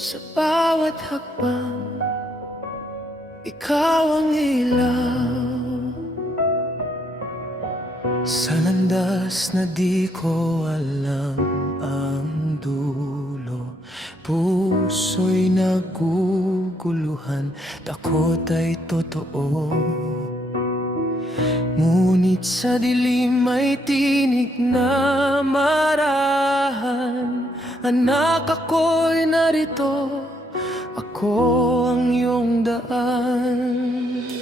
Sa bawat hakbang, ikaw ang ilaw. Sa landas na di ko alam ang dulo, puso'y naguguluhan, takot ay totoo. Ngunit sa dilim ay tinig na marahan. Anak, ako'y narito, ako ang iyong daan.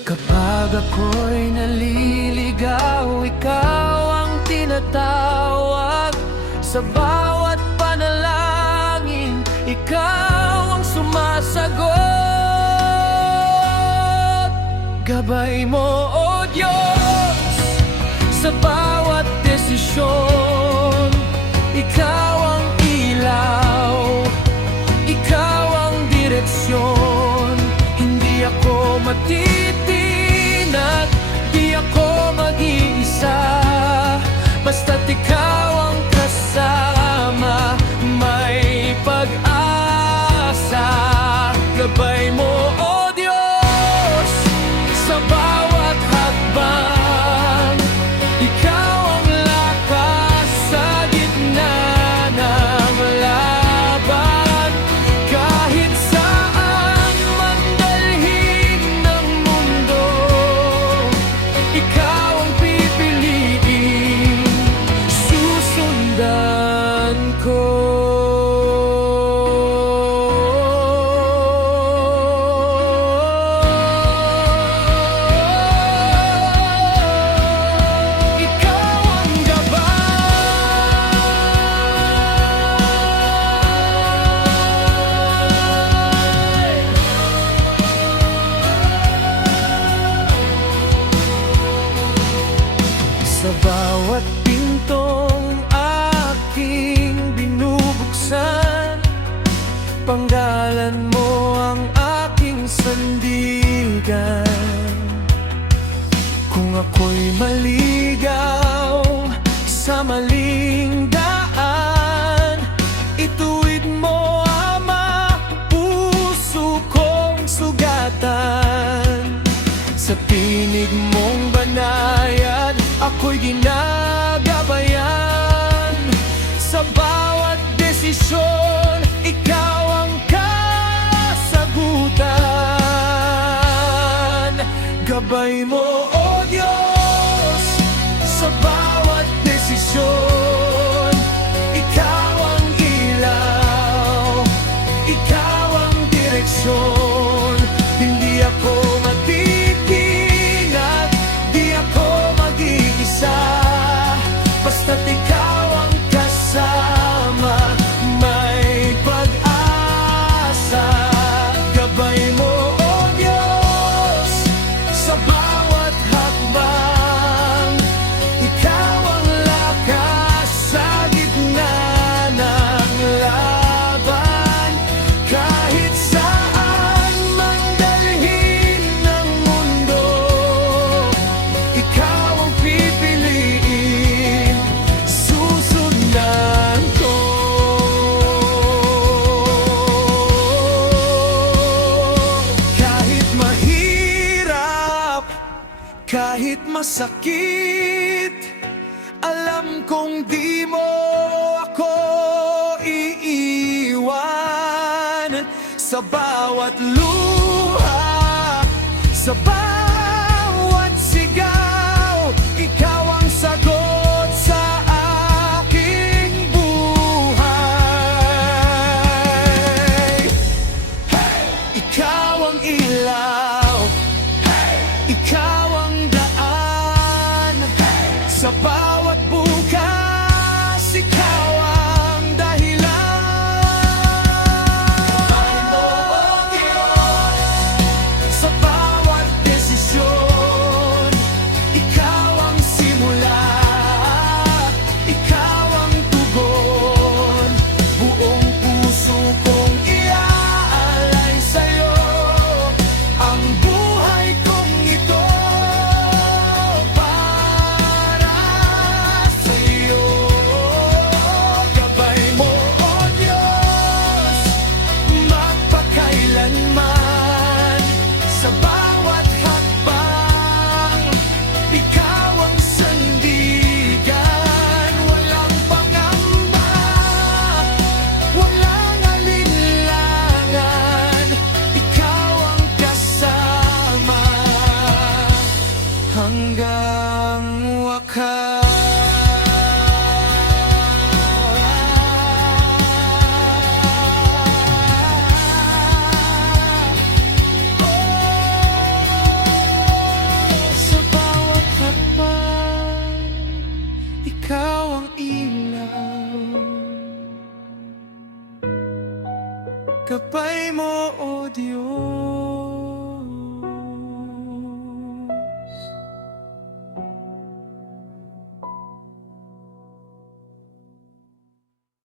Kapag ako'y naliligaw, ikaw ang tinatawag. Sa bawat panalangin, ikaw ang sumasagot. Gabay mo, O Diyos, sa bawat desisyon. Ikaw ang ilaw, ikaw ang direksyon. Hindi ako matitinag, di ako mag-iisa. Basta't ikaw ang kasama, may pag-asa. Gabay mo, O Diyos, sa bawat hakbang. Ikaw ang lakas sa gitna ng laban. Kahit saan man dalhin ng mundo, ikaw ang pipiliin, susundan ko. Sa bawat pintong aking binubuksan, panggalan mo ang aking sandigan. Kung ako'y maligaw sa maling daan, ituwid mo, Ama, puso kong sugatan. Sa tinig mong banayad, ako'y ginagabayan. Sa bawat desisyon, ikaw ang kasagutan. Gabay mo, O Diyos, sa bawat desisyon. Ikaw ang ilaw, ikaw ang direksyon. Hindi ako matitinag, di ako mag-iisa. Basta't ikaw ang kasama, may pag-asa. Gabay mo, O Diyos, sa bawat hakbang. Ikaw ang lakas sa gitna ng laban. Kahit saan man dalhin ng mundo, ikaw ang pipiliin, susundan ko. Kahit mahirap, kahit masakit, alam kong di mo ako iiwan. Sa bawat luha, sa bawat sigaw, ikaw ang sagot sa aking buhay. Ikaw ang ilaw, ikaw ang daan. Sa bawat bukas, ikaw ang dahilan. Gabay mo, O Diyos, sa bawat desisyon. Ikaw ang simula, ikaw ang tugon. Buong puso kong iaalay sa'yo ang buhay kong ito. Para Gabay mo, O Diyos.